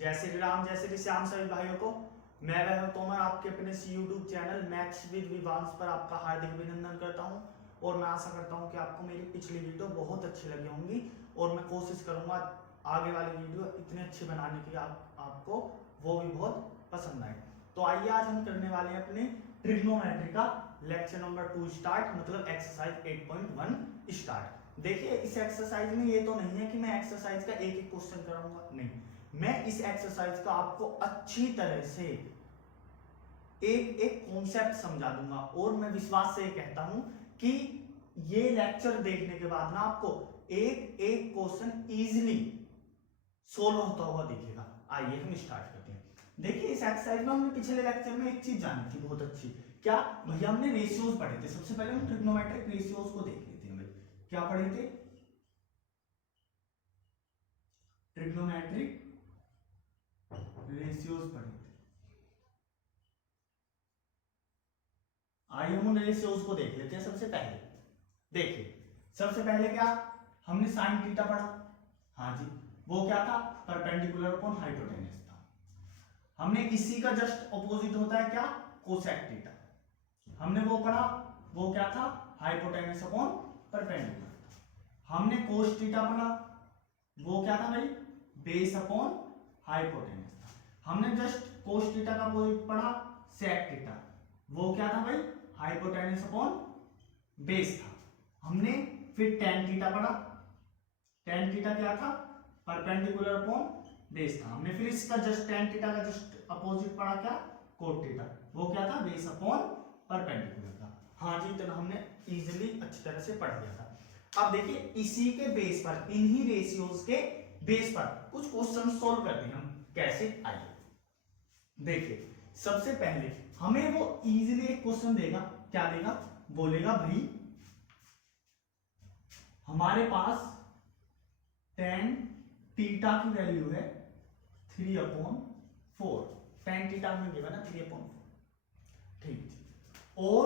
जय श्री राम, जय श्री श्याम सभी भाइयों को। मैं वैभव तोमर आपके अपने YouTube channel maths with Vivansh पर आपका हार्दिक अभिनंदन करता हूं और मैं आशा करता हूं कि आपको मेरी पिछली वीडियो बहुत अच्छी लगी होंगी और मैं कोशिश करूंगा आगे वाली वीडियो इतने अच्छे बनाने की आपको वो भी बहुत पसंद आए। तो आइए आज हम करने वाले हैं अपने ट्रिग्नोमेट्री का लेक्चर नंबर 2 स्टार्ट, मतलब एक्सरसाइज 8.1 स्टार्ट। देखिए इस एक्सरसाइज में ये तो नहीं है कि मैं एक्सरसाइज का एक एक क्वेश्चन कराऊंगा, नहीं, मैं इस एक्सरसाइज का आपको अच्छी तरह से एक एक कॉन्सेप्ट समझा दूंगा और मैं विश्वास से कहता हूं कि ये लेक्चर देखने के बाद ना आपको एक एक क्वेश्चन इजीली सोल्व होता हुआ दिखेगा। आइए हम स्टार्ट करते हैं। देखिए इस एक्सरसाइज में हमने पिछले लेक्चर में एक चीज जानी थी बहुत अच्छी, क्या भैया, हमने रेशियोज पढ़े थे। सबसे पहले हम ट्रिग्नोमेट्रिक रेशियोज को देख लेते हैं। भाई क्या पढ़े थे? ट्रिग्नोमेट्रिक रेशियोज पढ़े थे। आइए हम उन रेशियोज को देख लेते हैं। सबसे पहले देखिए, सबसे पहले क्या हमने साइन थीटा पढ़ा। हाँ जी, वो क्या था? परपेंडिकुलर अपॉन हाइपोटेनस था। हमने इसी का जस्ट ऑपोजिट होता है क्या? Cosec theta. हमने वो पढ़ा, वो क्या था? Hypotenuse upon perpendicular. हमने कोस थीटा पढ़ा, वो क्या था भाई? बेस अपॉन हाइपोटेनस था। हमने जस्ट कोस थीटा का अपोजिट पढ़ा, सेक थीटा, वो क्या था भाई? हाइपोटेनस अपॉन बेस था। हमने फिर टेन थीटा पढ़ा, टेन थीटा क्या था? परपेंडिकुलर अपॉन बेस था। हमने फिर इसका जस्ट टेन थीटा का जस्ट अपोजिट पढ़ा क्या? कोट थीटा, वो क्या था? बेस अपॉन परपेंडिकुलर था। हाँ जी, तो हमने इजीली अच्छी तरह से पढ़ लिया था। अब देखिए इसी के बेस पर, इन्हीं रेशियोज के बेस पर कुछ क्वेश्चन सोल्व करते हैं हम। कैसे? आइए देखिए, सबसे पहले हमें वो इजीली एक क्वेश्चन देगा। क्या देगा? बोलेगा भाई हमारे पास टेन थीटा की वैल्यू है 3/4। टेन थीटा में गिवन है 3/4, ठीक। और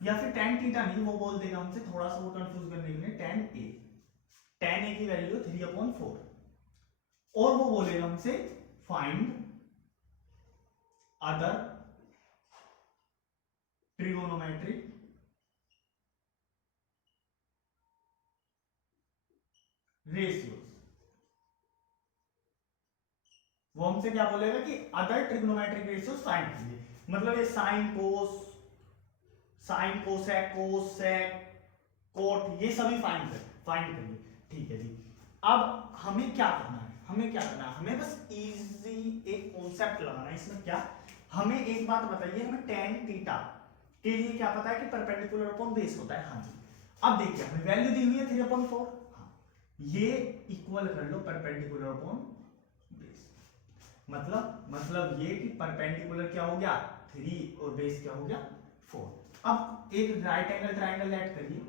या फिर टेन थीटा नहीं, वो बोल देगा हमसे, थोड़ा सा वो कंफ्यूज करने के लिए, टेन ए की वैल्यू 3/4 और वो बोलेगा हमसे फाइंड अदर ट्रिगोनोमेट्रिक रेशियोज। वो हमसे क्या बोलेगा कि अदर ट्रिग्नोमेट्रिक रेशियोज फाइंड कीजिए। मतलब ये साइन कोसेक कोसेक कोट, ये सभी फाइंड करिए, ठीक है जी। अब हमें क्या करना है? हमें बस इजी एक कॉन्सेप्ट लगाना है। इसमें क्या, हमें एक बात बताइए, हमें टेन थीटा के लिए क्या पता है कि परपेंडिकुलर अपॉन बेस होता है। हाँ जी, अब देखिए हमें वैल्यू दी हुई है 3/4। हाँ, ये इक्वल कर लो परपेंडिकुलर अपॉन बेस। मतलब ये कि परपेंडिकुलर क्या हो गया? 3 और बेस क्या हो गया? 4। अब एक राइट एंगल ट्राइंगल ऐड करिए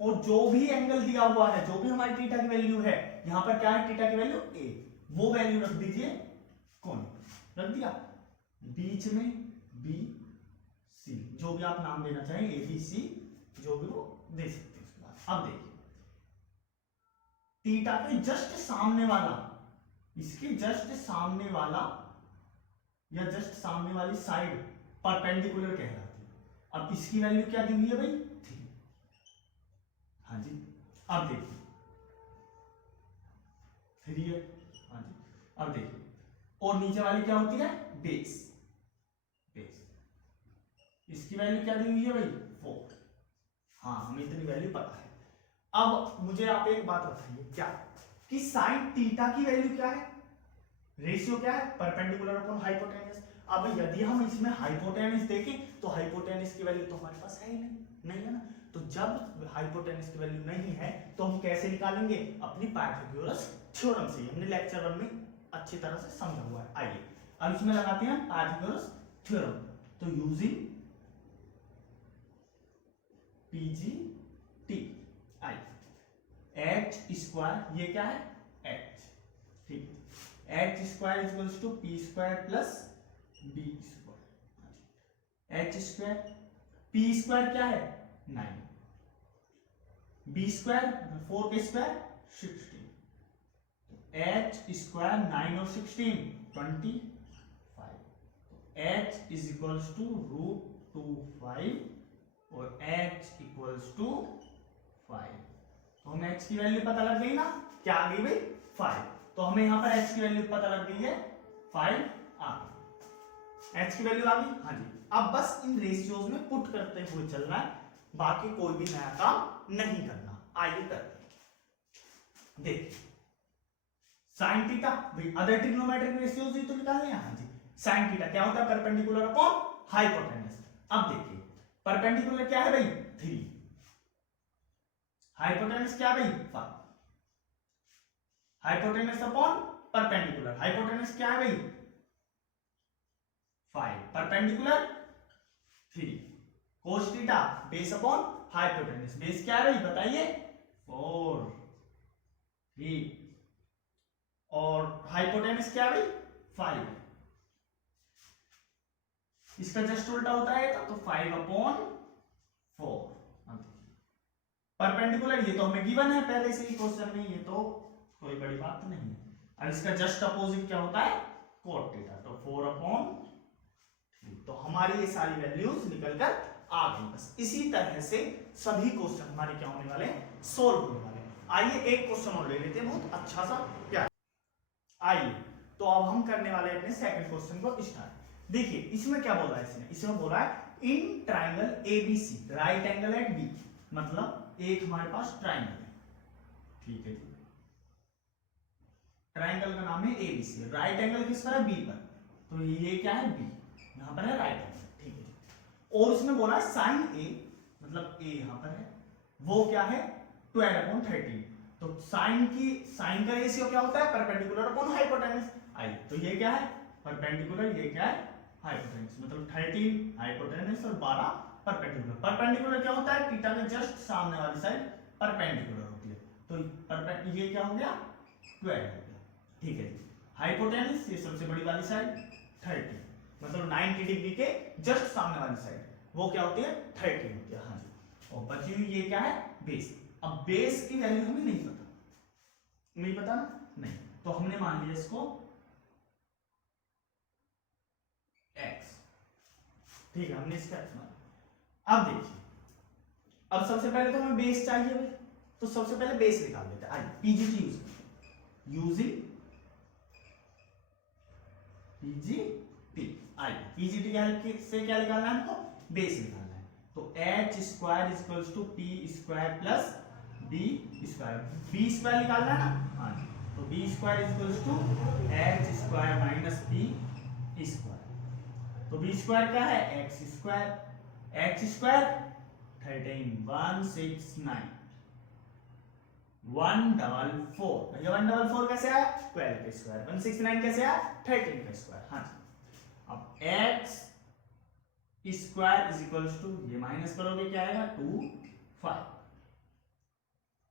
और जो भी एंगल दिया हुआ है, जो भी हमारी थीटा की वैल्यू है, यहां पर क्या है? थीटा की वैल्यू a, वो वैल्यू रख दीजिए। कौन रख दिया? बीच में बी सी, जो भी आप नाम देना चाहें, ए बी सी, जो भी वो दे सकते हैं। उसके बाद अब देखिए थीटा के जस्ट सामने वाला, इसके जस्ट सामने वाला या जस्ट सामने वाली साइड परपेंडिकुलर कहलाती है। अब इसकी वैल्यू क्या दी हुई है भाई? 3। हाँ जी, अब देखिए 3 है। हाँ जी, अब देखिए, और नीचे वाली क्या होती है? बेस। इसकी वैल्यू क्या दी हुई है भाई? 4। हाँ, हमें इतनी वैल्यू पता है। अब मुझे आप एक बात बताइए, क्या कि साइन थीटा की वैल्यू क्या है? रेशियो क्या है? Perpendicular upon hypotenuse. अब यदि हम इसमें हाइपोटेनस देखें तो हाइपोटेनस की वैल्यू तो हमारे पास है ही नहीं है ना। तो जब हाइपोटेनस की वैल्यू नहीं है तो हम कैसे निकालेंगे? अपनी पाइथागोरस थ्योरम से। हमने लेक्चर 1 में अच्छी तरह से समझा हुआ है। आइए अब इसमें लगाते हैं पाइथागोरस थ्योरम। तो using PGT, I H square, ये क्या है? एच, ठीक, H square equals to P square plus B square. H square, P square क्या है? 9, बी स्क्वायर 4 के स्क्वायर 16, एच स्क्वायर 9 और 16 25, h इज इक्वल्स टू √2 और h इक्वल्स टू 5। तो हमें h की वैल्यू पता लग गई ना, क्या आ गई भाई 5। तो हमें यहां पर h की वैल्यू पता लग गई है 5 आ गई, h की वैल्यू आ गई। हाँ जी, अब बस इन रेशियोज में पुट करते हुए चलना है, बाकी कोई भी नया काम नहीं करना। आइए करते हैं। देखिए साइन थीटा, भाई अदर ट्रिग्नोमेट्रिक रेशियोज ही तो निकालने हैं। हाँ जी, साइन थीटा क्या होता है, परपेंडिकुलर अपॉन हाइपोटेनस। अब देखिए परपेंडिकुलर क्या है भाई 3, हाइपोटेनस क्या भाई 5, हाइपोटेनस अपॉन परपेंडिकुलर, हाइपोटेनस क्या है भाई 5, perpendicular 3, cos theta base upon hypotenuse, base क्या है भाई बताइए 4, 3 और हाइपोटेनस क्या है भाई 5। इसका जस्ट उल्टा होता है तो 5/4। परपेंडिकुलर ये तो हमें गिवन है पहले से ही क्वेश्चन में, ये तो कोई बड़ी बात नहीं है। और इसका जस्ट अपोजिट क्या होता है cot थीटा, तो 4/3। तो हमारी ये सारी वैल्यूज निकल कर आ गई। बस इसी तरह से सभी क्वेश्चन हमारे क्या होने वाले सोल्व होने वाले। आइए एक क्वेश्चन और ले लेते हैं, बहुत अच्छा सा प्यारा। आइए तो अब हम करने वाले हैं अपने सेकंड क्वेश्चन को स्टार्ट। देखिए इसमें क्या बोला है इसने, इसमें बोला है in triangle A B C right angle at B, मतलब एक हमारे पास ट्राइंगल है, ठीक है जी, ट्राइंगल का नाम है एबीसी, राइट एंगल किस पर है बी पर, तो ये क्या है बी, यहां पर है राइट एंगल, ठीक है। और उसमें बोला है साइन ए, मतलब ए यहां पर है, वो क्या है 12/13। तो साइन का रेशियो क्या होता है परपेंडिकुलर अपॉन हाइपोटेनस। आई तो ये क्या है परपेंडिकुलर, ये क्या है हाइपोटेनस, मतलब 13 हाइपोटेनस और 12 परपेंडिकुलर। परपेंडिकुलर क्या होता है थीटा के जस्ट सामने वाली साइड परपेंडिकुलर होती है, तो ये क्या हो गया 12 हो गया, ठीक है। हाइपोटेनस ये सबसे बड़ी वाली साइड 30, मतलब 90 डिग्री के जस्ट सामने वाली साइड, वो क्या होती है 30 होती है। हाँ जी, और बची हुई ये क्या है बेस। अब बेस की वैल्यू हमें नहीं पता, नहीं पता ना, नहीं, तो हमने मान लिया इसको x, ठीक है, हमने इसका x मान। अब देखिए, अब सबसे पहले तो हमें बेस चाहिए भाई, तो सबसे पहले बेस निकाल लेते हैं। आइए पीजीटी यूज करते हैं, यूजिंग पीजीटी। आइए पीजीटी की हेल्प से क्या निकालना है हमको, बेस निकालना है। तो h square equals to p square plus b square, b square निकालना है ना, हाँ जी, तो b square equals to h square minus p square. तो b स्क्वायर क्या है x स्क्वायर, x स्क्वायर 13 169 144, भैया 144 कैसे आया 12 का स्क्वायर, 169 कैसे आया 13 का स्क्वायर। हाँ जी, अब x square is equals to, ये माइनस करोगे क्या आएगा 2 5,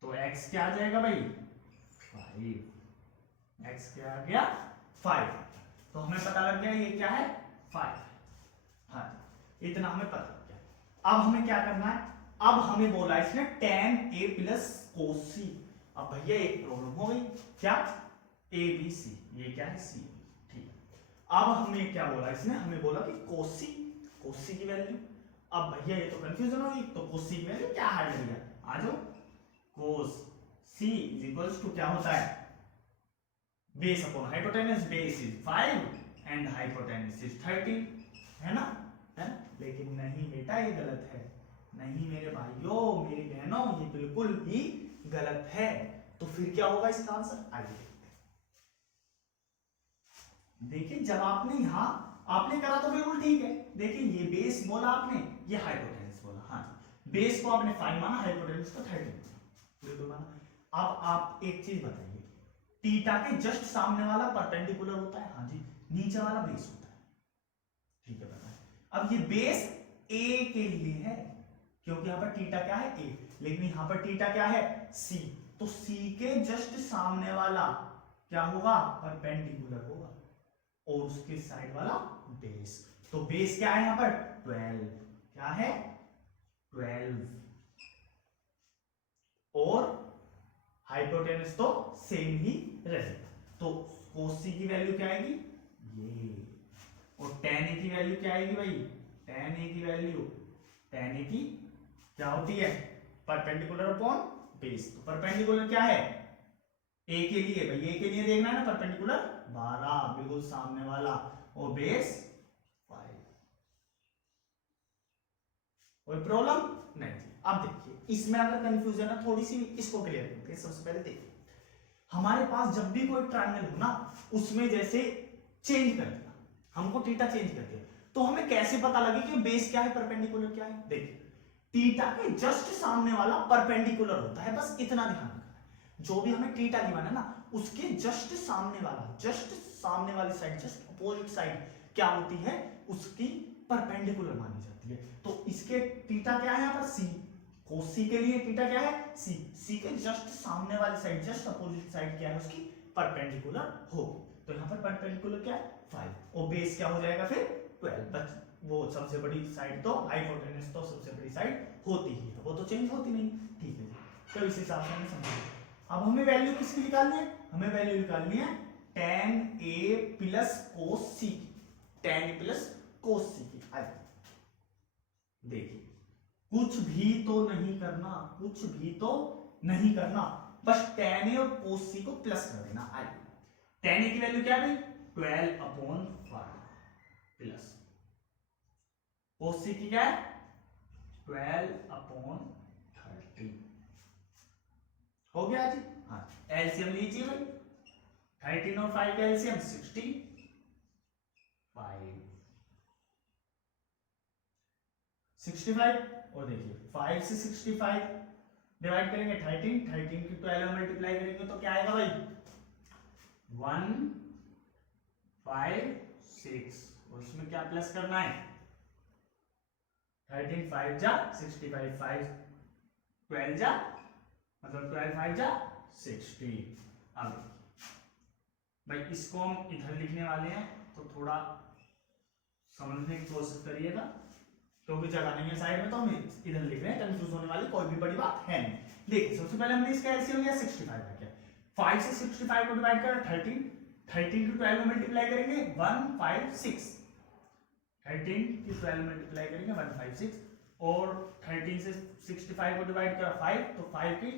तो x क्या आ जाएगा भाई 5, x क्या आ गया 5, तो हमें पता लग गया ये क्या है 5। हाँ इतना हमें पता लग गया। अब हमें क्या करना है, अब हमें बोला इसने tan a plus cos c। अब भैया एक प्रॉब्लम हो गई, क्या a b c, ये क्या है c, ठीक है। अब हमें क्या बोला इसने, हमें बोला कि cos c की वैल्यू। अब भैया ये तो कंफ्यूजन होगी, तो cos c की वैल्यू क्या है भैया, आ जाओ, cos c is equals to क्या होता है base upon hypotenuse, base is 5 and hypotenuse is 30, है ना, है ना। लेकिन नहीं बेटा ये गलत है, नहीं मेरे भाइयों मेरी बहनों ये बिल्कुल ही गलत है। तो फिर क्या होगा इसका आंसर, आइए देखते हैं। देखिए जब आपने यहां आपने करा तो बिल्कुल ठीक है, देखिए ये बेस बोला आपने, ये हाइपोटेनस बोला, हाँ बेस को आपने 5 माना, हाइपोटेनस को 30 बिल्कुल माना। अब आप एक चीज बताइए, थीटा के जस्ट सामने वाला परपेंडिकुलर होता है, हाँ जी, नीचे वाला बेस होता है, ठीक है बताइए। अब ये बेस a के लिए है, क्योंकि यहां पर थीटा क्या है a, लेकिन यहां पर थीटा क्या है c, तो c के जस्ट सामने वाला क्या होगा परपेंडिकुलर होगा, और उसके साइड वाला बेस। तो बेस क्या है यहां पर 12, क्या है 12, और हाइपोटेनस तो सेम ही रहेगा। तो cos c की वैल्यू क्या आएगी ये, और tan a की वैल्यू क्या आएगी भाई, tan a की वैल्यू, tan a की क्या होती है परपेंडिकुलर अपॉन बेस। तो परपेंडिकुलर क्या है a के लिए, भाई a के लिए देखना है ना परपेंडिकुलर 12 बिल्कुल सामने वाला, और बेस 5। कोई प्रॉब्लम नहीं थी। अब देखिए इसमें अगर कंफ्यूजन है थोड़ी सी, इसको क्लियर करते हैं। सबसे पहले देखिए हमारे पास जब भी कोई ट्रायंगल हो ना, उसमें जैसे चेंज कर दिया, हमको थीटा चेंज कर दिया, तो हमें कैसे पता लगे कि बेस क्या है परपेंडिकुलर क्या है। देखिए थीटा के जस्ट सामने वाला परपेंडिकुलर होता है, बस इतना ध्यान रखना है। जो भी हमें थीटा गिवन है ना, उसके जस्ट सामने वाला, जस्ट सामने वाली साइड, जस्ट अपोजिट साइड क्या होती है, उसकी परपेंडिकुलर मानी जाती है। तो इसके थीटा क्या है यहाँ पर c, cos c के लिए थीटा क्या है c, c के जस्ट सामने वाली साइड, जस्ट अपोजिट साइड क्या है उसकी परपेंडिकुलर हो। तो यहाँ पर परपेंडिकुलर क्या है 5, और बेस क्या हो जाएगा फिर 12। बस वो सबसे बड़ी साइड तो हाइपोटेनस तो सबसे बड़ी साइड होती ही है, वो तो चेंज होती नहीं। ठीक है, तो इस हिसाब से हमें समझ। अब हमें वैल्यू किसकी निकालनी है, हमें वैल्यू निकालनी है tan a plus cos c की, tan a plus cos c की। देखिए कुछ भी तो नहीं करना, कुछ भी तो नहीं करना, बस tan a और cos c को प्लस कर देना। tan a की वैल्यू क्या है 12/5 प्लस cos c की क्या है 12/30। हो गया जी। हाँ एलसीएम लीजिए भाई, 13 और 5 का एलसीएम 65, और देखिए 5 से 65 डिवाइड करेंगे 13, 13 की 12 में मल्टीप्लाई करेंगे तो क्या आएगा भाई 156, और इसमें क्या प्लस करना है 13 5 जा 65, 5 12 जा मतलब 12 5 जा 60। अब भाई इसको हम इधर लिखने वाले हैं तो थोड़ा समझने की कोशिश करिएगा, क्योंकि जगह नहीं है साइड में, तो हम इधर लिख रहे हैं, कंफ्यूज होने वाली कोई भी बड़ी बात है नहीं। देखिए सबसे पहले हमने इसका एलसीएम लिया 65 है क्या, 5 से 65 को डिवाइड करें 13, 13 की 12 में मल्टीप्लाई करेंगे 156, 13 की 12 में मल्टीप्लाई करेंगे 156, और 13 से 65 को डिवाइड करा 5, तो 5 की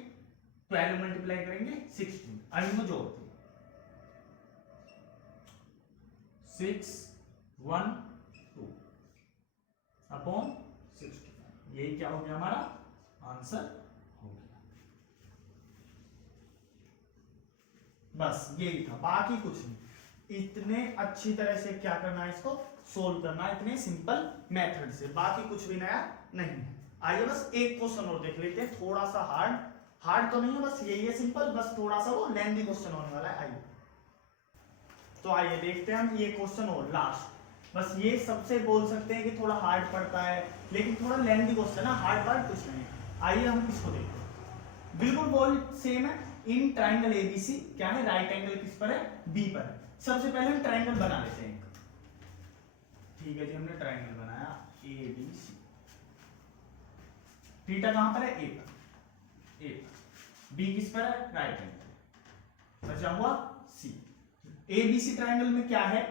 12 में मल्टीप्लाई करेंगे 16, अब में जोड़ते 6 1 2 अपॉन 65, यही क्या हो गया हमारा आंसर हो गया। बस यही था, बाकी कुछ नहीं। इतने अच्छी तरह से क्या करना है, इसको सोल्व करना है इतने सिंपल मेथड से, बाकी कुछ भी नया नहीं है। आइए बस एक क्वेश्चन और देख लेते हैं, थोड़ा सा हार्ड तो नहीं है, बस यही है सिंपल, बस थोड़ा सा वो लेंथी क्वेश्चन होने वाला है। आइए तो आइए देखते हैं हम ये क्वेश्चन और लास्ट, बस ये सबसे बोल सकते हैं कि थोड़ा हार्ड पड़ता है, लेकिन थोड़ा लेंथी क्वेश्चन है, हार्ड वर्ड कुछ नहीं है। आइए हम इसको देखते हैं, बिल्कुल बोल सेम है। इन ट्राइंगल एबीसी क्या है, राइट एंगल किस पर है बी पर है। सबसे पहले हम ट्राइंगल बना लेते हैं, ठीक है जी, हमने ट्राइंगल बनाया एबीसी, थीटा कहां पर है ए पर, ए पर, बी किस पर है राइट एंगल, बचा हुआ सी। एबीसी ट्राइंगल में क्या है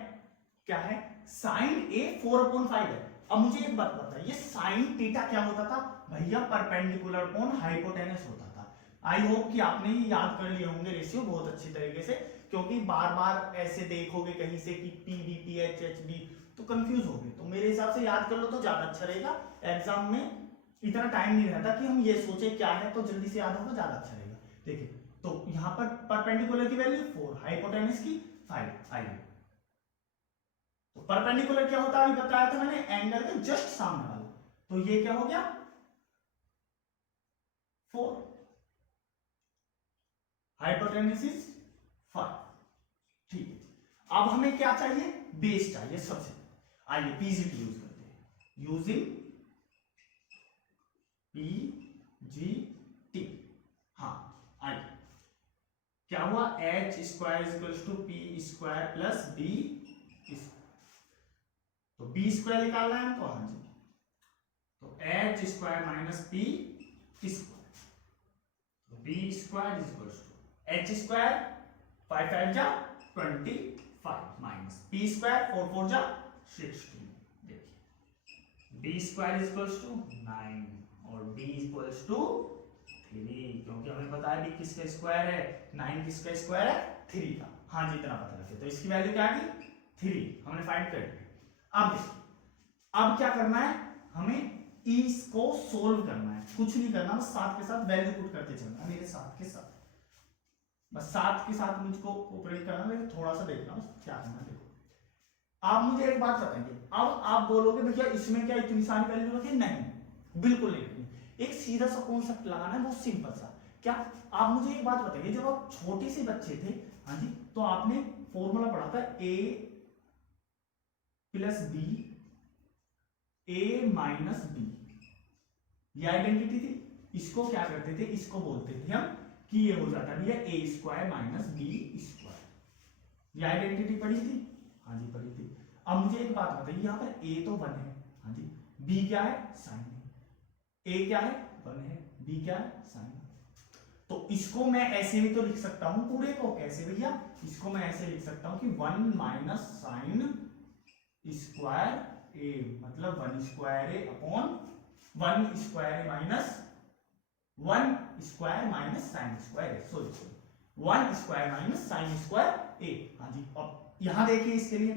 साइन ए 4/5 है। अब मुझे एक बात बता, ये साइन थीटा क्या होता था भैया, परपेंडिकुलर अपॉन हाइपोटेनस होता था। आई होप कि आपने ये याद कर लिए होंगे रेशियो बहुत अच्छी तरीके से, क्योंकि बार बार ऐसे देखोगे कहीं से कि P B P H H B तो कंफ्यूज होगे, तो मेरे हिसाब से याद कर लो तो ज्यादा अच्छा रहेगा। एग्जाम में इतना टाइम नहीं रहता कि हम ये सोचे क्या है, तो जल्दी से याद होगा ज्यादा अच्छा रहेगा। देखिए तो यहाँ पर परपेंडिकुलर की वैल्यू 4, हाइपोटेनस की 5। आइए तो परपेंडिकुलर क्या होता है अभी बताया था मैंने, एंगल के जस्ट सामने वाला, तो ये क्या हो गया 4, हाइपोटेनस इज 5। ठीक है, अब हमें क्या चाहिए बेस चाहिए सबसे। आइए पीजीटी यूज करते हैं, यूजिंग पीजीटी। हाँ आइए क्या हुआ h square equals to P square plus B, तो बी स्क्वायर निकालना है हमको, हाँ जी, तो H square minus P square, तो B square equals to H square 5 5 जा 25 माइनस पी स्क्वायर 4 4 जा 16। देखिए बी स्क्वायर इक्वल्स टू 9 और बी इक्वल्स टू 3, क्योंकि हमें पता है बी किसका स्क्वायर है, 9 किसका स्क्वायर है, 3 का। हाँ जी, इतना पता लगे। तो इसकी वैल्यू क्या आ गई, 3 हमने फाइंड कर लिया। अब देखिए, अब क्या करना है, हमें इसको सोल्व करना है, कुछ नहीं करना, बस साथ के साथ वैल्यू पुट करते चलना है, मेरे साथ के साथ, बस साथ के साथ मुझको ऑपरेट करना है, थोड़ा सा देखना बस क्या करना है। देखो आप मुझे एक बात बताएंगे, अब आप बोलोगे भैया इसमें क्या इतनी सारी वैल्यू रखी, नहीं बिल्कुल नहीं रखी। एक सीधा सा कॉन्सेप्ट लगाना है, बहुत सिंपल सा। क्या आप मुझे एक बात बताइए, जब आप छोटे से बच्चे थे, हाँ जी, तो आपने फॉर्मूला पढ़ा था ए प्लस बी, ए माइनस बी, ये आइडेंटिटी थी। इसको क्या करते थे, इसको बोलते थे हम कि ये हो जाता है ए स्क्वायर माइनस बी स्क्वायर। ये आइडेंटिटी पढ़ी थी, हाँ जी पढ़ी थी। अब मुझे एक बात बताइए, यहाँ पर ए तो 1 है, हाँ जी, बी क्या है, साइन है, ए क्या है 1 है, बी क्या है साइन। तो इसको मैं ऐसे भी तो लिख सकता हूं, पूरे को कैसे भैया, इसको मैं ऐसे लिख सकता हूं कि 1 माइनस साइन स्क्वायर ए, मतलब 1 square A upon 1 square A minus 1 square minus sine square A, sorry 1 square minus sine square A. हाँ जी, अब यहां देखिए, इसके लिए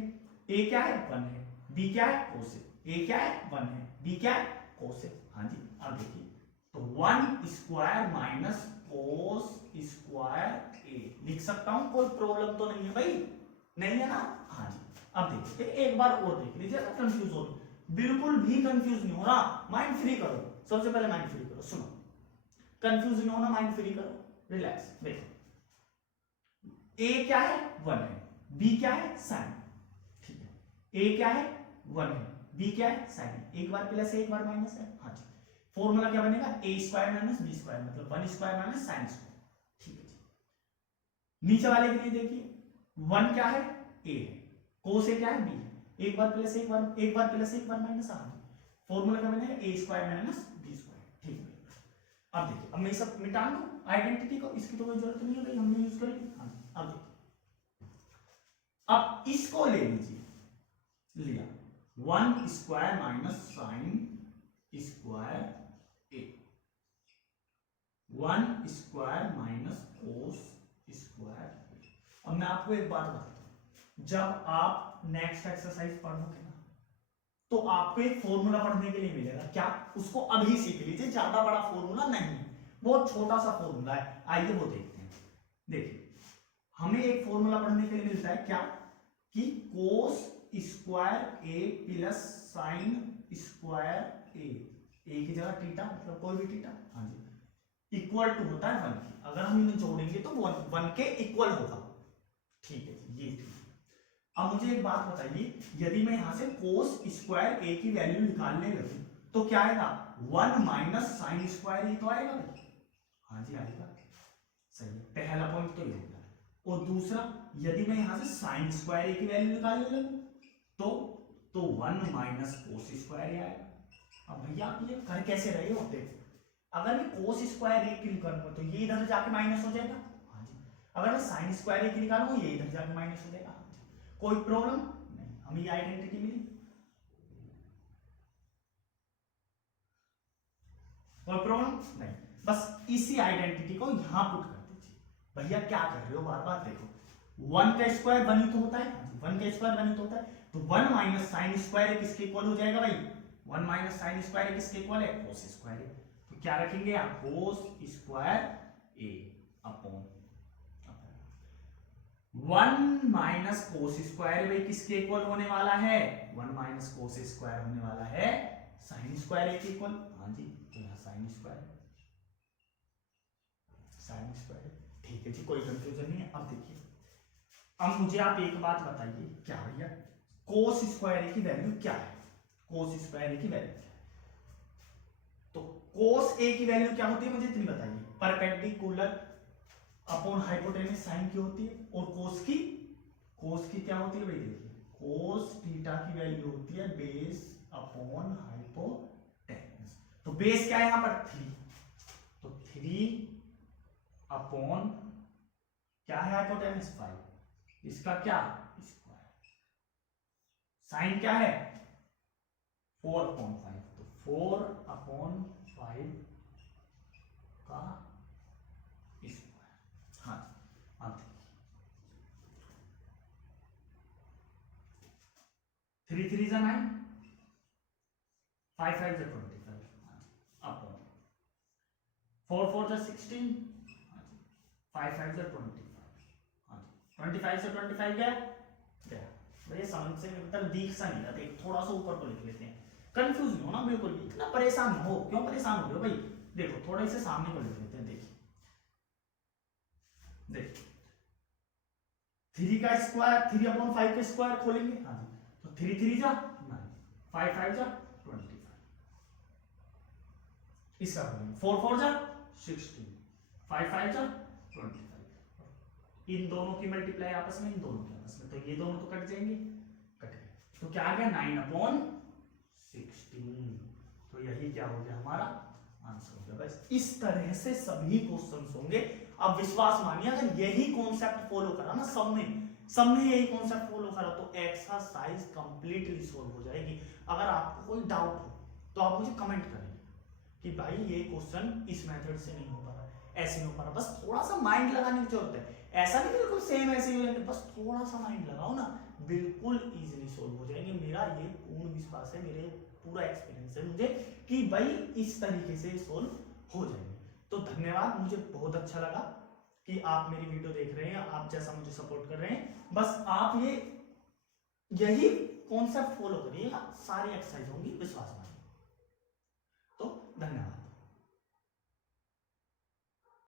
ए क्या है 1 है, बी क्या है कोस है, ए क्या है 1 है, बी क्या है कोस है। हाँ जी, अब देखिए, तो 1 स्क्वायर माइनस कोस स्क्वायर ए लिख सकता हूं, कोई प्रॉब्लम तो नहीं है भाई, नहीं है ना। हाँ जी, अब देखिए एक बार और देख लीजिए, कंफ्यूज हो, बिल्कुल भी कंफ्यूज नहीं होना, माइंड फ्री करो, सबसे पहले माइंड फ्री करो, सुनो, कंफ्यूज नहीं होना, माइंड फ्री करो, रिलैक्स। देखो ए क्या है 1 है, बी क्या है साइन, ठीक है, ए क्या है 1 है, बी क्या है साइन, एक बार प्लस है एक बार माइनस है। हाँ जी, फॉर्मूला क्या बनेगा, ए स्क्वायर माइनस बी स्क्वायर, मतलब 1 स्क्वायर माइनस साइन स्क्वायर, ठीक है जी। नीचे वाले के लिए देखिए, 1 क्या है ए है, कोस ए क्या है बी है, एक बार प्लस एक बार प्लस एक बार माइनस। हाँ जी, फॉर्मूला क्या बनेगा, ए स्क्वायर माइनस बी स्क्वायर, ठीक है। अब देखिए, अब मैं सब मिटा दूं आइडेंटिटी को, इसकी तो कोई जरूरत नहीं है भाई, हमने यूज करी। हाँ जी, अब देखिए, अब इसको ले लीजिए, लिया 1 स्क्वायर माइनस साइन स्क्वायर ए, 1 स्क्वायर माइनस कोस स्क्वायर। अब मैं आपको एक बात बताता हूं, जब आप नेक्स्ट एक्सरसाइज पढ़ोगे ना, तो आपको एक फॉर्मूला पढ़ने के लिए मिलेगा, क्या, उसको अभी सीख लीजिए, ज्यादा बड़ा फॉर्मूला नहीं, बहुत छोटा सा फॉर्मूला है, आइए वो देखते हैं। देखिए, हमें एक फॉर्मूला पढ़ने के लिए मिलता है, क्या, कि कोस स्क्वायर ए प्लस साइन स्क्वायर ए की जगह थीटा, मतलब कोई भी थीटा, हाँ जी, इक्वल टू होता है 1 की, अगर हम इन्हें जोड़ेंगे तो 1 के इक्वल होगा, ठीक है जी, ये ठीक। अब मुझे एक बात बताइए, यदि मैं यहां से कोस स्क्वायर ए की वैल्यू निकालने लगूं तो क्या आएगा, 1 माइनस साइन स्क्वायर ए तो आएगा भाई, हाँ जी आएगा, सही है, पहला पॉइंट तो ये होगा। और दूसरा, यदि मैं यहां से साइन स्क्वायर ए की वैल्यू निकालने लगूं तो 1 माइनस कोस स्क्वायर ए आएगा। अब भैया आप ये कर कैसे रहे हो, देखो, अगर मैं कोस स्क्वायर ए की निकालूंगा तो ये इधर जाके माइनस हो जाएगा, हाँ जी, अगर मैं साइन स्क्वायर ए की निकालूंगा ये इधर जाके माइनस हो जाएगा, कोई प्रॉब्लम नहीं, हमें ये आइडेंटिटी मिली, कोई प्रॉब्लम नहीं, बस इसी आइडेंटिटी को यहां पुट कर दीजिए। भैया क्या कर रहे हो, बार बार देखो, 1 का स्क्वायर 1 ही तो होता है, 1 का स्क्वायर 1 ही तो होता है, तो 1 माइनस साइन स्क्वायर किसके इक्वल हो जाएगा भाई, 1 माइनस साइन स्क्वायर किसके इक्वल है, कोस स्क्वायर। तो क्या रखेंगे आप, cos square A upon 1 minus cos square भाई किसके इक्वल होने वाला है, 1 माइनस कोस स्क्वायर होने वाला है साइन स्क्वायर के इक्वल, हाँ जी, तो यहाँ साइन स्क्वायर, ठीक है जी, कोई कंफ्यूजन नहीं है। अब देखिए, अब मुझे आप एक बात बताइए, क्या भैया कोस स्क्वायर की वैल्यू क्या है, कोस स्क्वायर की वैल्यू क्या है, तो कोस ए की वैल्यू क्या होती है मुझे इतनी बताइए, परपेंडिकुलर अपॉन हाइपोटेनस साइन की होती है, और कोस की क्या होती है भाई, देखिए कोस थीटा की वैल्यू होती है बेस अपॉन हाइपोटेनस, तो बेस क्या है यहां पर 3, तो 3 अपॉन क्या है हाइपोटेनस 5, इसका क्या स्क्वायर। साइन क्या है 4/5, तो 4/5 का स्क्वायर। हाँ अब 3 3 जा 9, 5 5 जा 25 अपॉन 4 4 जा 16, 5 5 जा 25, हाँ 25 से 25 गया गया। भैया समझ से मतलब दिख सा नहीं रहा, थोड़ा सा ऊपर को लिख लेते हैं, कंफ्यूज नहीं होना बिल्कुल भी, इतना परेशान ना हो। क्यों परेशान हो रहे हो भाई, देखो थोड़ा इसे सामने को लिख लेते हैं। देखिए देखिए 3 का स्क्वायर 3/5 का स्क्वायर खोलेंगे, हाँ जी, तो 3 3 जा 9, 5 5 जा 25, इसका खोलेंगे 4 4 जा 16, 5 5 जा 25, इन दोनों की मल्टीप्लाई आपस में, इन दोनों की आपस में, तो ये दोनों तो कट जाएंगे, कट गए, तो क्या आ गया 9/16। तो यही क्या हो गया हमारा आंसर हो गया। बस इस तरह से सभी क्वेश्चंस होंगे। अब विश्वास मानिए अगर यही कॉन्सेप्ट फॉलो करा ना सब में यही कॉन्सेप्ट फॉलो करा तो एक्सरसाइज कंप्लीटली सोल्व हो जाएगी। अगर आपको कोई डाउट हो तो आप मुझे कमेंट करें कि भाई ये क्वेश्चन इस मेथड से नहीं हो पा रहा, ऐसे नहीं हो पा रहा, बस थोड़ा सा माइंड लगाने की जरूरत है। ऐसा नहीं बिल्कुल सेम ऐसे ही होंगे, बस थोड़ा सा माइंड लगाओ ना, बिल्कुल इजीली सोल्व हो जाएंगे। मेरा ये पूर्ण विश्वास है, मेरे पूरा एक्सपीरियंस है मुझे कि भाई इस तरीके से सोल्व हो जाएंगे। तो धन्यवाद, मुझे बहुत अच्छा लगा कि आप मेरी वीडियो देख रहे हैं, आप जैसा मुझे सपोर्ट कर रहे हैं। बस आप यही कॉन्सेप्ट फॉलो करिएगा, सारी एक्सरसाइज होंगी, विश्वास मानिए।